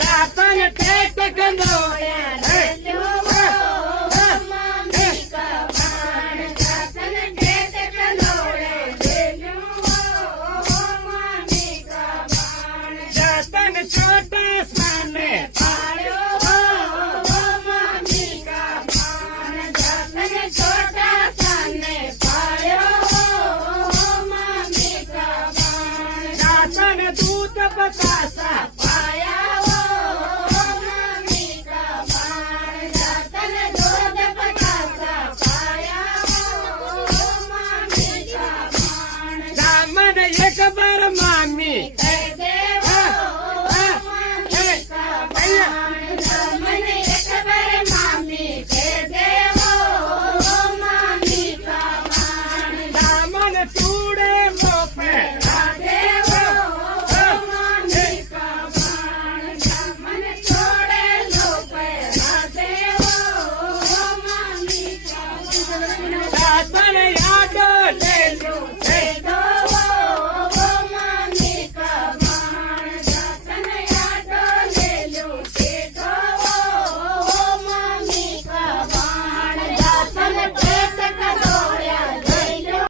દાતન tech કંદોળ્યા छोटे सामने पायो मामी का पान जतन छोटा सामने पायो मामी का पान जतन दूध बतासा